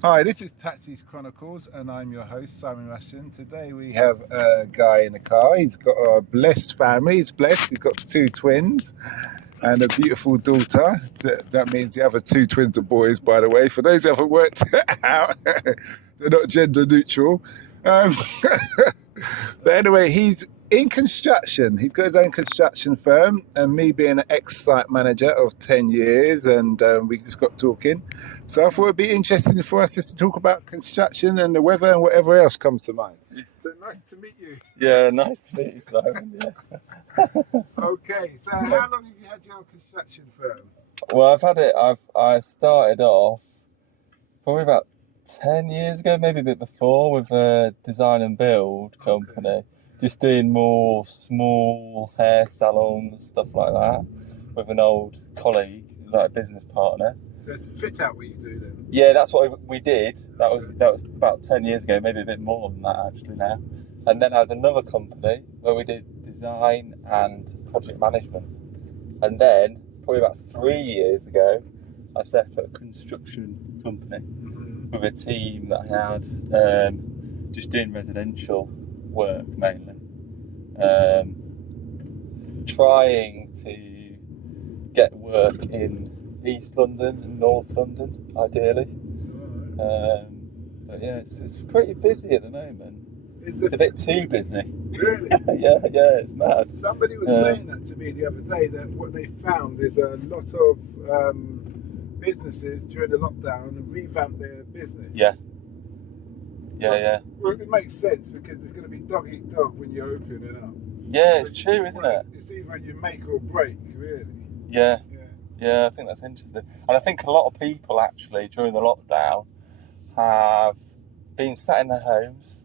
Hi, this is Taxichronicles, and I'm your host, Simon Rushton. Today we have a guy in the car. He's got a blessed family. He's blessed. He's got two twins and a beautiful daughter. That means the other two twins are boys, by the way. For those who haven't worked it out, they're not gender neutral. But anyway, he's in construction. He's got his own construction firm, and me being an ex-site manager of 10 years, and we just got talking. So I thought it'd be interesting for us just to talk about construction and the weather and whatever else comes to mind. So nice to meet you. Yeah, nice to meet you, Simon. Yeah. Okay, so how long have you had your construction firm? Well, I started off probably about 10 years ago, maybe a bit before, with a design and build company. Just doing more small hair salons, stuff like that, with an old colleague, like a business partner. So it's a fit out what you do then? Yeah, that's what we did. That was about 10 years ago, maybe a bit more than that actually now. And then I had another company where we did design and project management. And then, probably about 3 years ago, I set up a construction company with a team that I had, just doing residential work mainly. Trying to get work in East London and North London, ideally. But yeah, it's pretty busy at the moment. It's a bit too busy. Really? yeah, it's mad. Somebody was saying that to me the other day, that what they found is a lot of businesses during the lockdown revamped their business. Yeah. Well, it makes sense because there's going to be dog eat dog when you open it up. Yeah, it's true, isn't it? It's either you make or break, really. Yeah, I think that's interesting. And I think a lot of people actually during the lockdown have been sat in their homes,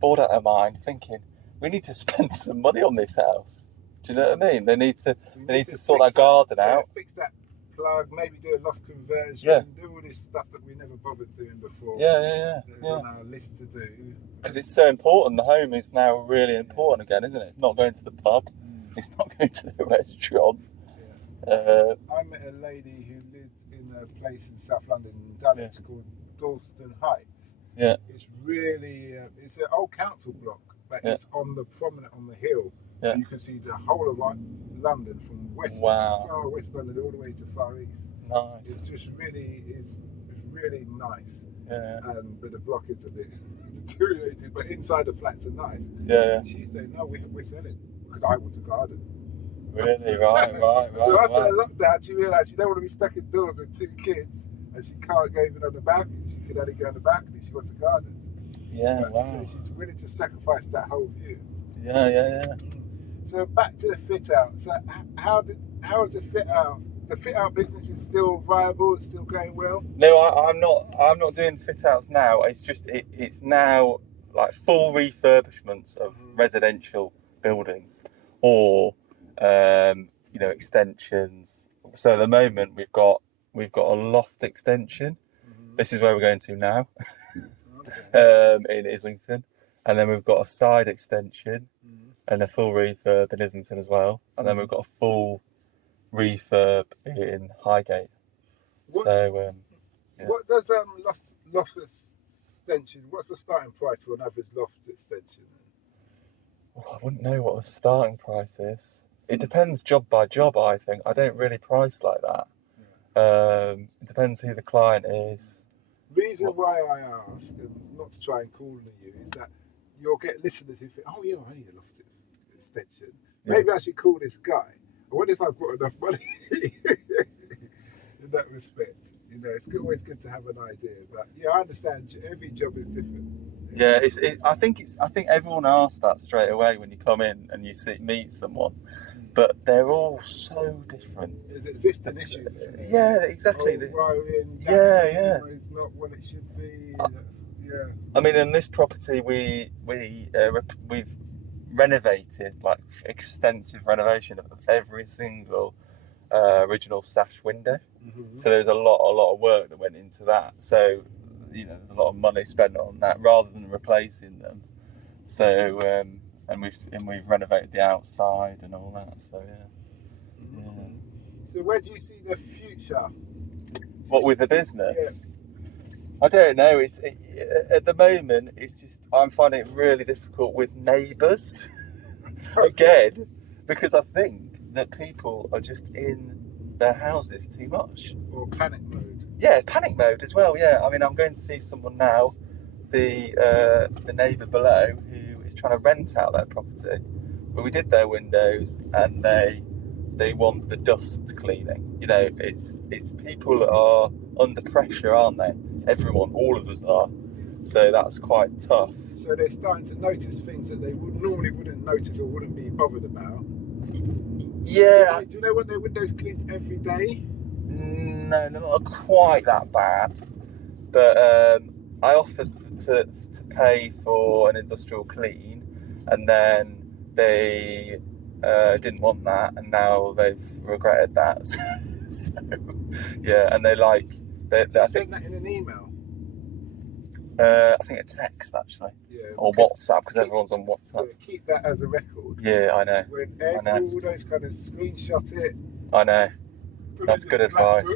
bored out of their mind, thinking, we need to spend some money on this house. Do you know what I mean? They need to sort their garden out. Fix that plug, maybe do a loft conversion, do all this stuff that we never bothered doing before. Yeah. On our list to do. Because it's so important. The home is now really important again, isn't it? It's not going to the pub. It's not going to the restaurant. Yeah. I met a lady who lived in a place in South London, Dulwich, called Dalston Heights. Yeah. It's really, it's an old council block, but it's on the promenade on the hill. So you can see the whole of London from far west London all the way to far east. Nice. It's just really, it's really nice. Yeah. But the block is a bit deteriorated, but inside the flats are nice. Yeah. She said, no, we're selling because I want a garden. Really? Right. So after the lockdown, she realised she don't want to be stuck indoors with two kids and she can't go even on the balcony. She could only go on the balcony. She wants a garden. Yeah, So she's willing to sacrifice that whole view. Yeah. So back to the fit out. So how is the fit out? The fit out business is still viable. It's still going well. No, I'm not doing fit outs now. It's just it's now like full refurbishments of residential buildings or extensions. So at the moment we've got a loft extension. This is where we're going to now. In Islington, and then we've got a side extension and a full refurb in Islington as well, and then we've got a full refurb in Highgate. What does loft extension? What's the starting price for an average loft extension? I wouldn't know what the starting price is. It depends job by job. I think I don't really price like that. It depends who the client is. Reason why I ask, and not to try and corner you, is that you'll get listeners who think, oh yeah, I need a loft extension. Maybe I should call this guy. I wonder if I've got enough money in that respect. It's always good to have an idea. But I understand every job is different. Yeah, I think everyone asks that straight away when you come in and you meet someone. But they're all so different. Existing issues. Yeah, exactly. It's not what it should be. I mean, in this property, we've renovated, like extensive renovation of every single original sash window. So there's a lot of work that went into that. So there's a lot of money spent on that rather than replacing them. So and we've renovated the outside and all that. So yeah. So where do you see the future? What with the business? I don't know. At the moment, it's just I'm finding it really difficult with neighbours. Again, because I think that people are just in their houses too much. Or panic mode. Yeah, panic mode as well. Yeah, I mean, I'm going to see someone now, the neighbour below, who is trying to rent out their property. But we did their windows, and they want the dust cleaning. You know, it's people are under pressure, aren't they? Everyone, all of us are. So that's quite tough. So they're starting to notice things that they normally wouldn't notice or wouldn't be bothered about. Yeah. Do you know when their windows clean every day? No, not quite that bad. But I offered to pay for an industrial clean, and then they didn't want that, and now they've regretted that. So yeah, and I think that in an email. I think a text actually, or WhatsApp, because everyone's on WhatsApp. Yeah, keep that as a record. Yeah, I know. All those kind of screenshot it. I know. That's good advice.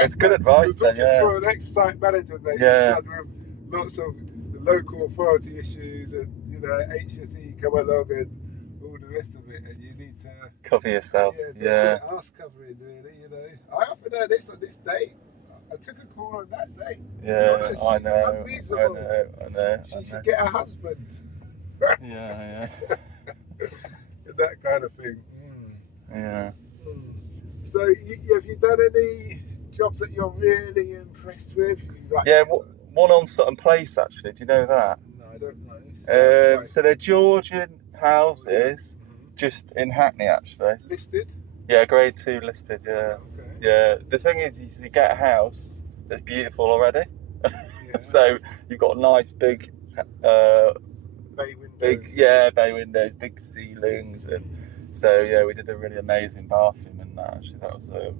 It's good advice then, yeah. For an ex-site manager, mate. Yeah. With lots of the local authority issues, and HSE come along and all the rest of it, and you need to cover yourself. Yeah. Ass covering, really. I offered her this on this date. I took a call on that day. Yeah, I know. She should get a husband. Yeah. That kind of thing. Yeah. So, have you done any jobs that you're really impressed with? One on Sutton Place, actually. Do you know that? No, I don't know. So they're Georgian houses, just in Hackney, actually. Listed? Yeah, grade 2 listed, yeah. Okay. Yeah, the thing is you get a house that's beautiful already. Yeah. So you've got nice big bay windows. Bay windows, big ceilings, and so yeah, we did a really amazing bathroom in that. Actually, that was a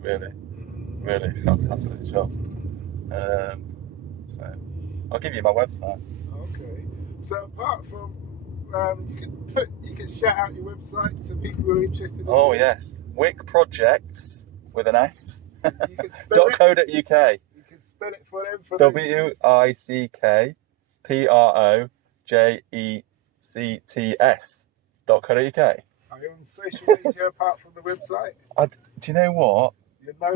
really fantastic job. So I'll give you my website. Okay. So apart from you can shout out your website so people who are interested in Oh yes, Wick Projects with an S. You can spell .co.uk. You can spell it for them. WICKPROJECTS.co.uk. Are you on social media apart from the website? Do you know what?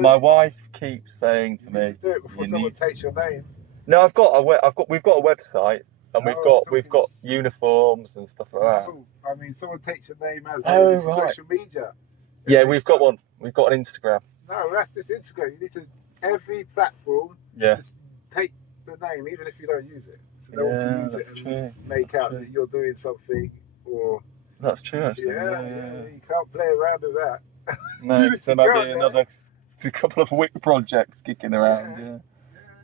My wife keeps saying to me, "You need to do it before someone takes your name." No, we've got a website, and we've got uniforms and stuff like that. No, I mean, someone takes your name as social media. Yeah, we've got one. We've got an Instagram. No, that's just Instagram. You need to every platform. Yeah. Just take the name, even if you don't use it, so no one can use it and make out that you're doing something. Or that's true, actually. Yeah, you can't play around with that. No, because there might be another couple of Wick projects kicking around.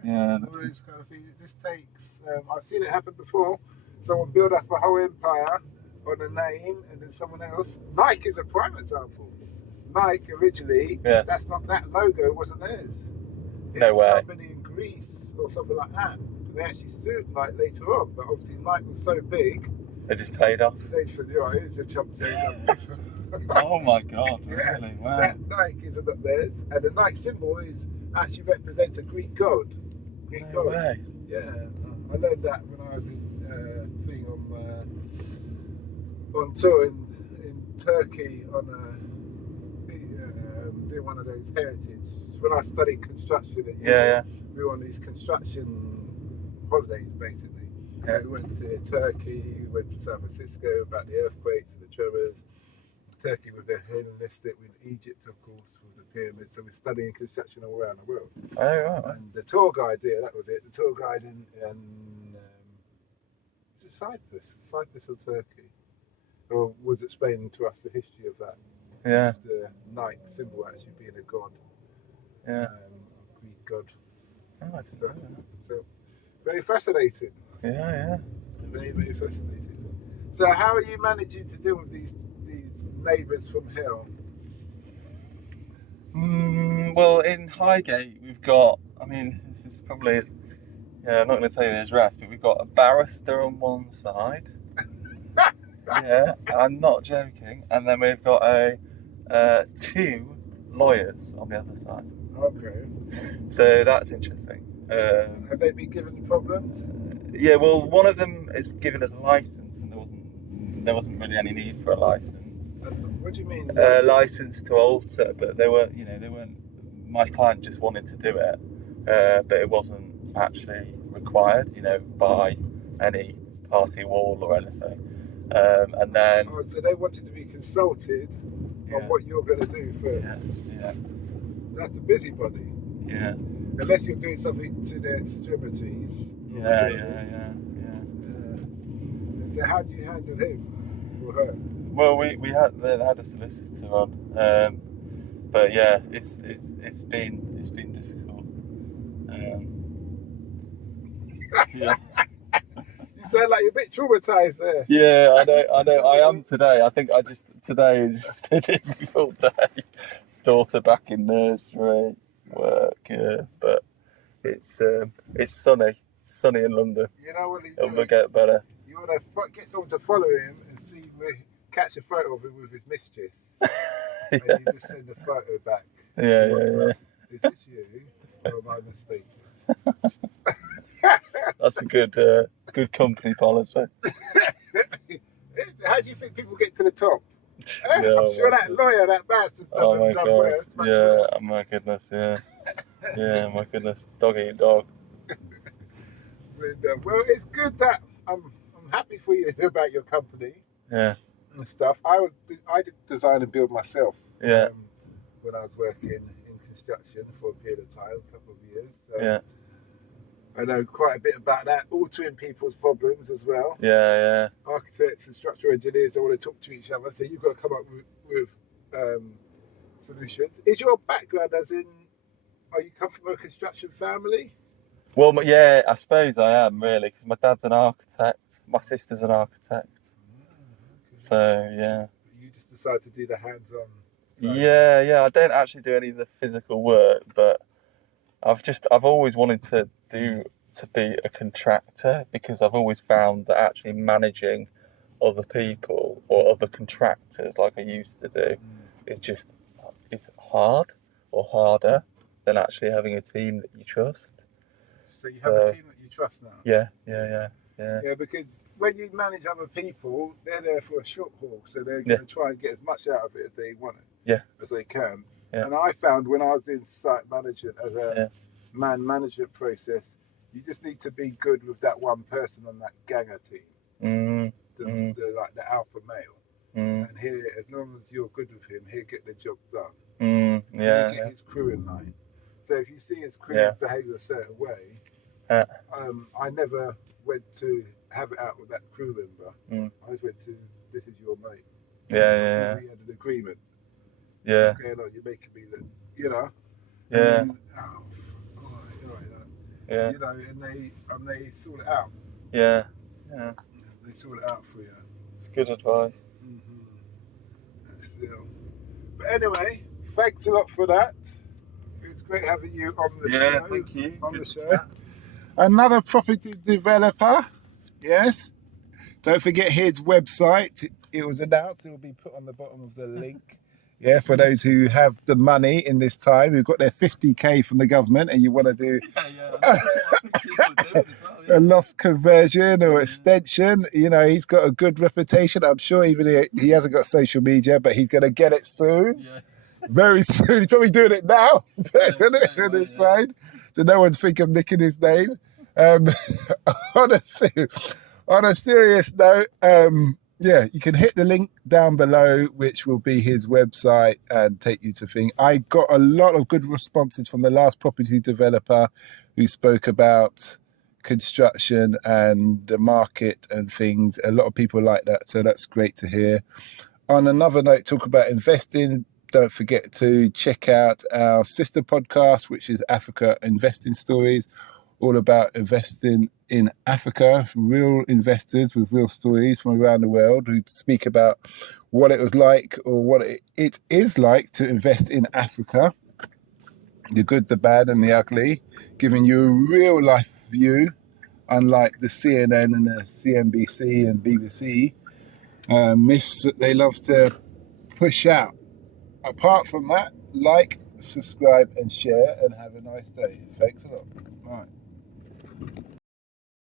Yeah. All those kind of things. It just takes. I've seen it happen before. Someone build up a whole empire on a name, and then someone else. Nike is a prime example. Nike originally, that logo wasn't theirs. No way. Somebody in Greece or something like that. And they actually sued Nike later on, but obviously Nike was so big. They just paid off. They said, here's your chump change. Oh my God! Really? Wow. That Nike isn't up theirs, and the Nike symbol actually represents a Greek god. No way. Yeah, I learned that when I was on tour in Turkey doing one of those heritage. When I studied construction at uni, we were on these construction holidays basically. Yeah. We went to Turkey, we went to San Francisco about the earthquakes and the tremors. Turkey with the Hellenistic, with Egypt of course with the pyramids. So we're studying construction all around the world. Oh right. And the tour guide, that was it. The tour guide in was it Cyprus or Turkey? Or was explaining to us the history of that. Yeah. The Nike symbol actually being a god. Yeah. A Greek god. Oh, I didn't know that. So very fascinating. Yeah. Very, very fascinating. So how are you managing to deal with these neighbours from hell? Well, in Highgate we've got, this is probably, I'm not going to tell you the address, but we've got a barrister on one side. Yeah, I'm not joking. And then we've got two lawyers on the other side. Okay. So that's interesting. Have they been given problems? Yeah, well, one of them is given us a license, and there wasn't really any need for a license. What do you mean? License to alter, but they weren't. My client just wanted to do it, but it wasn't actually required, by any party wall or anything. And then. Oh, so they wanted to be consulted on what you're going to do first. Yeah. That's a busybody. Yeah. Unless you're doing something to their extremities. Yeah. So how do you handle him or her? Well, they had a solicitor on, but yeah, it's been difficult. Yeah. You sound like you're a bit traumatized there. Yeah, I know. I am today. I think today is just a difficult day. Daughter back in nursery, work, but it's sunny in London. You know what he's It'll doing? get better. You want to get someone to follow him and catch a photo of him with his mistress. And you just send the photo back. Yeah. Is this you or my mistake? That's a good company policy. How do you think people get to the top? Yeah, I'm sure that lawyer, that bastard's done worse. Oh my goodness, yeah. Yeah, my goodness. Dog eat dog. Well, it's good that I'm happy for you about your company. Yeah. And stuff. I did design and build myself. Yeah. When I was working in construction for a period of time, a couple of years. So Yeah. I know quite a bit about that, altering people's problems as well. Yeah. Architects and structural engineers don't want to talk to each other, so you've got to come up with solutions. Is your background are you come from a construction family? Well, yeah, I suppose I am really, because my dad's an architect, my sister's an architect. Okay. So yeah. You just decided to do the hands-on. Yeah. I don't actually do any of the physical work, but I've always wanted to be a contractor, because I've always found that actually managing other people or other contractors like I used to do is hard or harder than actually having a team that you trust. So you have a team that you trust now? Yeah. Yeah, because when you manage other people, they're there for a short haul, so they're going to try and get as much out of it as they want as they can. Yeah. And I found when I was in site management as a man management process, you just need to be good with that one person on that ganger team, the alpha male. And here, as long as you're good with him, he'll get the job done. So you get his crew in line. So if you see his crew behave a certain way, I never went to have it out with that crew member. I just went to, this is your mate. We had an agreement. Yeah. What's going on? You're making me look, Yeah. And they sort it out. Yeah. They sort it out for you. It's good advice. Still. But anyway, thanks a lot for that. It's great having you on the show. Thank you. On the show. Another property developer. Yes. Don't forget his website. It was announced. It will be put on the bottom of the link. Yeah, for those who have the money in this time, who've got their 50k from the government, and you want to do a loft conversion or extension. He's got a good reputation. I'm sure even he hasn't got social media, but he's going to get it soon. Yeah. Very soon. He's probably doing it now. So no one's think of nicking his name. On a serious note, you can hit the link down below, which will be his website and take you to things. I got a lot of good responses from the last property developer who spoke about construction and the market and things. A lot of people like that, so that's great to hear. On another note, talk about investing. Don't forget to check out our sister podcast, which is Africa Investing Stories, all about investing in Africa, real investors with real stories from around the world who speak about what it was like or what it is like to invest in Africa, the good, the bad and the ugly, giving you a real life view, unlike the CNN and the CNBC and BBC myths that they love to push out. Apart from that, like, subscribe and share and have a nice day. Thanks a lot. All right.